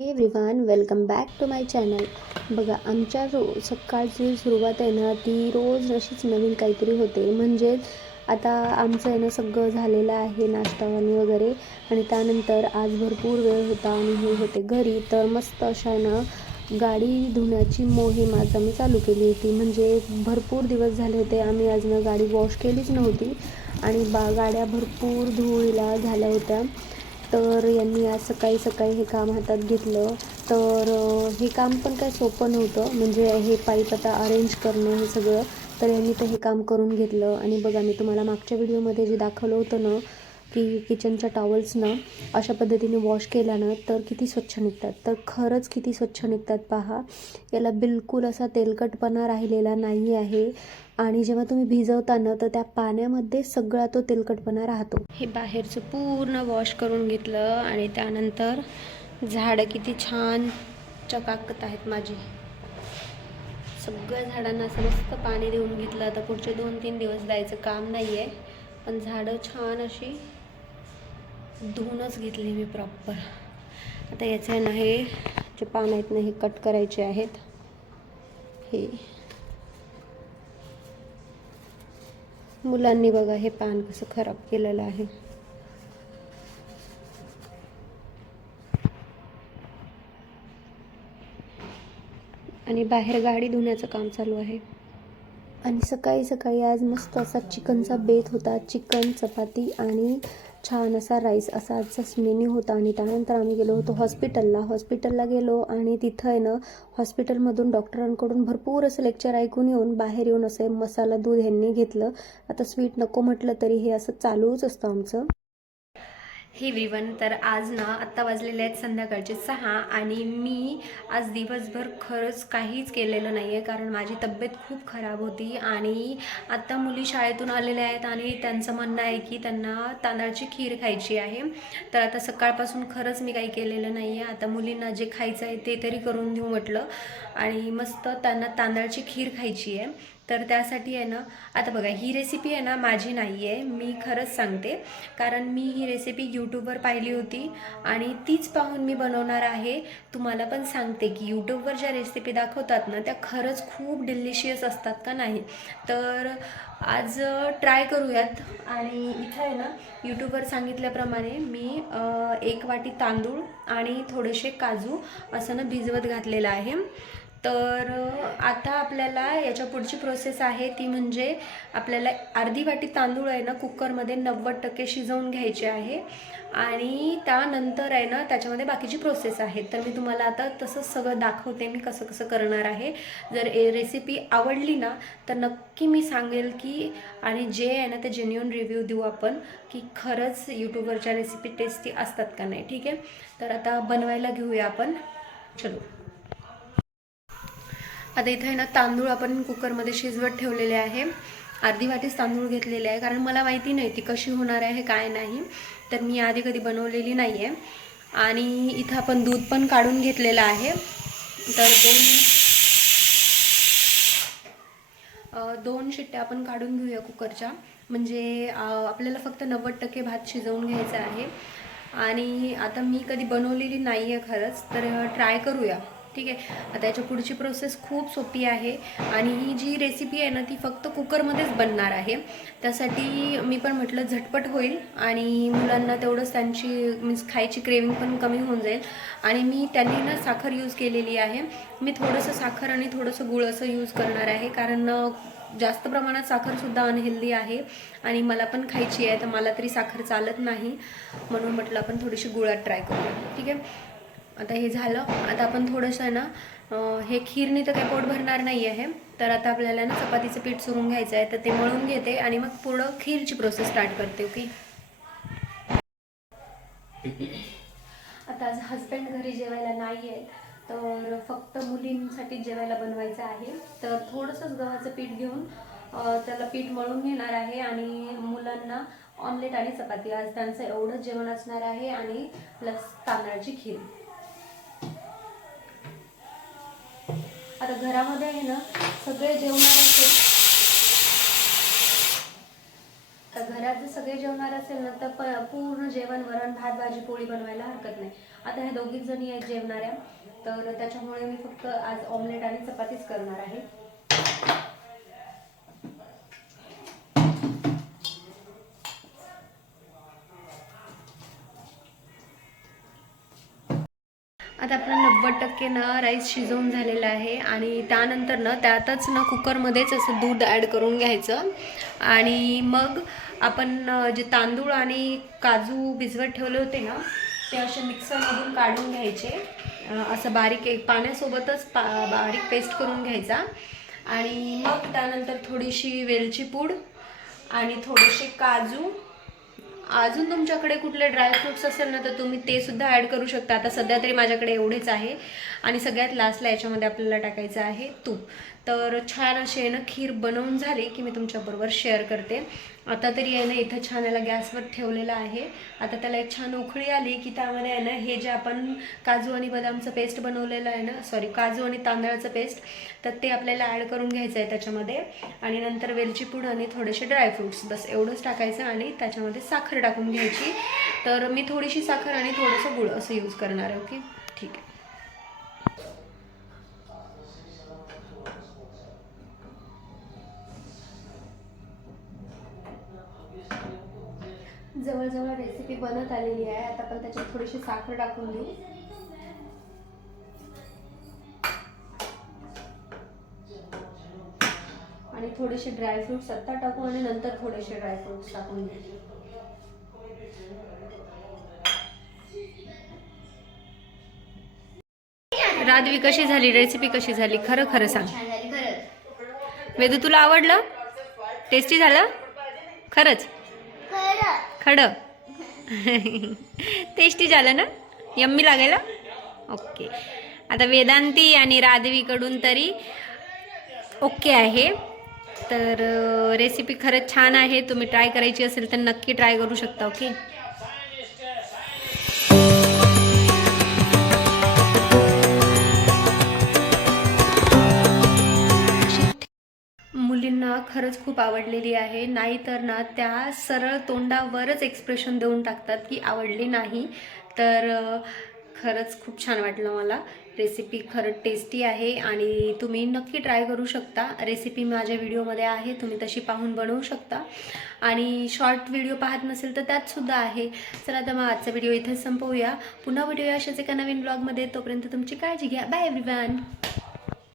हे everyone, welcome back to my channel. बघा, आमच्या सकाळची सुरुवात आहे ना, ती रोज अशीच नवीन काहीतरी होते. म्हणजेच आता आमचं आहे ना सगळं झालेलं आहे, नाश्तावाणी वगैरे. आणि त्यानंतर आज भरपूर वेळ होता आणि हे होते घरी, तर मस्त अशा ना गाडी धुण्याची मोहीम आज आम्ही चालू केली होती. म्हणजे भरपूर दिवस झाले होते आम्ही आज ना गाडी वॉश केलीच नव्हती आणि गाड्या भरपूर धुळीला झाल्या होत्या. तर यांनी आज सकाळी सकाळी हे काम हातात घेतलं. तर हे काम पण काय सोपं नव्हतं. म्हणजे हे पाईप आता अरेंज करणं हे सगळं, तर यांनी तर हे काम करून घेतलं. आणि बघा, मी तुम्हाला मागच्या व्हिडिओमध्ये जे दाखवलं होतं ना की किचनच्या टॉवल्सनं अशा पद्धतीने वॉश केल्यानं तर किती स्वच्छ निघतात. तर खरंच किती स्वच्छ निघतात पहा. याला बिलकुल असा तेलकटपणा राहिलेला नाही आहे. आणि जेव्हा तुम्ही भिजवता ना तर त्या पाण्यामध्ये सगळा तो तेलकटपणा राहतो. हे बाहेरचं पूर्ण वॉश करून घेतलं आणि त्यानंतर झाडं किती छान चकाकत आहेत माझी. सगळ्या झाडांना असं मस्त पाणी देऊन घेतलं. आता पुढचे 2-3 दिवस द्यायचं काम नाही आहे, पण झाडं छान अशी धुवूनच घेतली मी प्रॉपर. आता याचे ना हे जे पान आहेत ना हे कट करायचे आहेत. हे मुलांनी बघा हे पान कसं खराब केलेलं आहे. आणि बाहेर गाडी धुण्याचं काम चालू आहे. आणि सकाळी सकाळी आज मस्त असा चिकनचा बेत होता. चिकन, चपाती आणि छान असा राईस, असा आजचा मेन्यू होता. आणि त्यानंतर आम्ही गेलो होतो हॉस्पिटलला गेलो. आणि तिथं आहे ना हॉस्पिटलमधून डॉक्टरांकडून भरपूर असं लेक्चर ऐकून येऊन बाहेर येऊन असं मसाला दूध ह्यांनी घेतलं. आता स्वीट नको म्हटलं तरी हे असं चालूच असतं आमचं. हे एव्हरीवन, तर आज ना आत्ता वाजलेले आहेत संध्याकाळचे 6 आणि मी आज दिवसभर खरंच काहीच केलेलं नाही आहे. कारण माझी तब्येत खूप खराब होती. आणि आत्ता मुली शाळेतून आलेल्या आहेत आणि त्यांचं म्हणणं आहे की त्यांना तांदळाची खीर खायची आहे. तर आता सकाळपासून खरंच मी काही केलेलं नाही आहे. आता मुलींना जे खायचं आहे ते तरी करून देऊ म्हटलं. आणि मस्त त्यांना तांदळाची खीर खायची आहे. तर त्यासाठी आहे ना, आता बघा, ही रेसिपी आहे ना माझी नाही आहे, मी खरंच सांगते. कारण मी ही रेसिपी यूट्यूबवर पाहिली होती आणि तीच पाहून मी बनवणार आहे. तुम्हाला पण सांगते की यूट्यूबवर ज्या रेसिपी दाखवतात ना त्या खरंच खूप डिलिशियस असतात का नाही. तर आज ट्राय करूयात. आणि इथं आहे ना यूट्यूबवर सांगितल्याप्रमाणे मी 1 वाटी तांदूळ आणि थोडेसे काजू असं ना भिजवत घातलेलं आहे. तर आता आपल्याला याच्या पुढची प्रोसेस आहे ती म्हणजे आपल्याला अर्धी वाटी तांदूळ आहे ना कुकरमध्ये 90% शिजवून घ्यायचे आहे. आणि त्यानंतर आहे ना त्याच्यामध्ये बाकीची प्रोसेस आहे. तर मी तुम्हाला आता तसंच सगळं दाखवते मी कसं कसं करणार आहे. जर रेसिपी आवडली ना तर नक्की मी सांगेल की, आणि जे आहे ना ते जेन्युइन रिव्ह्यू देऊ आपण की खरंच यूट्यूबवरच्या रेसिपी टेस्टी असतात का नाही. ठीक आहे, तर आता बनवायला घेऊया आपण. चलो. आता इथं आहे ना तांदूळ आपण कुकरमध्ये शिजवत ठेवलेले आहे. अर्धी वाटीच तांदूळ घेतलेले आहे कारण मला माहिती नाही ती कशी होणार आहे काय नाही. तर मी आधी कधी बनवलेली नाही आहे. आणि इथं आपण दूध पण काढून घेतलेलं आहे. तर दोन शिट्ट्या आपण काढून घेऊया कुकरच्या. म्हणजे आपल्याला फक्त 90% भात शिजवून घ्यायचा आहे. आणि आता मी कधी बनवलेली नाही आहे खरंच, तर ट्राय करूया. ठीक आहे. आता याच्या पुढची प्रोसेस खूप सोपी आहे. आणि ही जी रेसिपी आहे ना ती फक्त कुकरमध्येच बनणार आहे. त्यासाठी मी पण म्हटलं झटपट होईल आणि मुलांना तेवढंच त्यांची मीन्स खायची क्रेविंग पण कमी होऊन जाईल. आणि मी त्यांनी ना साखर यूज केलेली आहे. मी थोडंसं साखर आणि थोडंसं गुळ असं यूज करणार आहे. कारण जास्त प्रमाणात साखरसुद्धा अनहेल्दी आहे आणि मला पण खायची आहे. तर मला तरी साखर चालत नाही, म्हणून म्हटलं आपण थोडीशी गुळात ट्राय करूया. ठीक आहे. आता हे झालं. आता आपण थोडंसं आहे ना हे खीरने तर काही पोट भरणार नाही आहे. तर आता आपल्याला ना चपातीचं पीठ चुरून घ्यायचं आहे. तर ते मळून घेते आणि मग पुढं खीरची प्रोसेस स्टार्ट करते. ओके. आता आज हजबंड घरी जेवायला नाही आहे, तर फक्त मुलींसाठी जेवायला बनवायचं आहे. तर थोडंसंच गव्हाचं पीठ घेऊन त्याला पीठ मळून घेणार आहे. आणि मुलांना ऑमलेट आणि चपाती आज त्यांचं एवढंच जेवण असणार आहे. आणि प्लस तांदळाची खीर. आता घरामध्ये आहे ना सगळे जेवणार असते. तर घरात जर सगळे जेवणार असेल ना तर पूर्ण जेवण वरण भात भाजी पोळी बनवायला हरकत नाही. आता ह्या दोघीच जणी आहेत जेवणाऱ्या, तर त्याच्यामुळे मी फक्त आज ऑमलेट आणि चपातीच करणार आहे. आता आपला 90% ना राईस शिजवून झालेला आहे आणि त्यानंतर ना त्यातच ना कुकरमध्येच असं दूध ॲड करून घ्यायचं आणि मग आपण जे तांदूळ आणि काजू भिजवत ठेवले होते ना ते असे मिक्सरमधून काढून घ्यायचे. असं बारीक एक पाण्यासोबतच बारीक पेस्ट करून घ्यायचा आणि मग त्यानंतर थोडीशी वेलची पूड आणि थोडेसे काजू, अजून तुमच्याकडे कुठले ड्रायफ्रुट्स असेल ना तर तुम्ही ते सुद्धा ॲड करू शकता. आता सध्या तरी माझ्याकडे एवढेच आहे. आणि सगळ्यात लास्टला याच्यामध्ये आपल्याला टाकायचं आहे तूप. तर छान अशी आहे ना खीर बनवून झाली की मी तुमच्याबरोबर शेअर करते. आता तरी आहे ना इथं छान याला गॅसवर ठेवलेलं आहे. आता त्याला एक छान उकळी आली की त्यामध्ये आहे ना हे जे आपण काजू आणि बदामचं पेस्ट बनवलेलं आहे ना, काजू आणि तांदळाचं पेस्ट, तर ते आपल्याला ॲड करून घ्यायचं आहे त्याच्यामध्ये. आणि नंतर वेलची पूड आणि थोडेसे ड्रायफ्रुट्स, बस एवढंच टाकायचं आणि त्याच्यामध्ये साखर टाकून घ्यायची. तर मी थोडीशी साखर आणि थोडंसं गुळ असं यूज करणार आहे. ओके, ठीक आहे. जवळजवळ रेसिपी बनत आलेली आहे. आता आपण त्याच्यात थोडीशी साखर टाकून देऊ आणि थोडेसे ड्रायफ्रुट्स आत्ता टाकू आणि नंतर थोडेसे ड्रायफ्रुट्स टाकून देऊ. राधवी कशी झाली, रेसिपी कशी झाली, खरं खरं सांग. वेदू तुला आवडलं? टेस्टी झालं खरंच? खरं टेस्टी झालं ना? यम्मी लागायला? ओके. आता वेदांती आणि राधवीकडून तरी ओके आहे. तर रेसिपी खरंच छान आहे. तुम्ही ट्राय करायची असेल तर नक्की ट्राय करू शकता. ओके. मुलींना खरंच खूप आवडलेली आहे. नाहीतर ना त्या सरळ तोंडावरच एक्सप्रेशन देऊन टाकतात की आवडली नाही. तर खरंच खूप छान वाटलं मला. रेसिपी खरंच टेस्टी आहे आणि तुम्ही नक्की ट्राय करू शकता. रेसिपी माझ्या व्हिडिओमध्ये आहे, तुम्ही तशी पाहून बनवू शकता. आणि शॉर्ट व्हिडिओ पाहत नसेल तर त्यातसुद्धा आहे. चला तर मग आजचा व्हिडिओ इथेच संपवूया. पुन्हा व्हिडिओ अशाच एका नवीन ब्लॉगमध्ये. तोपर्यंत तुमची काळजी घ्या. Bye everyone.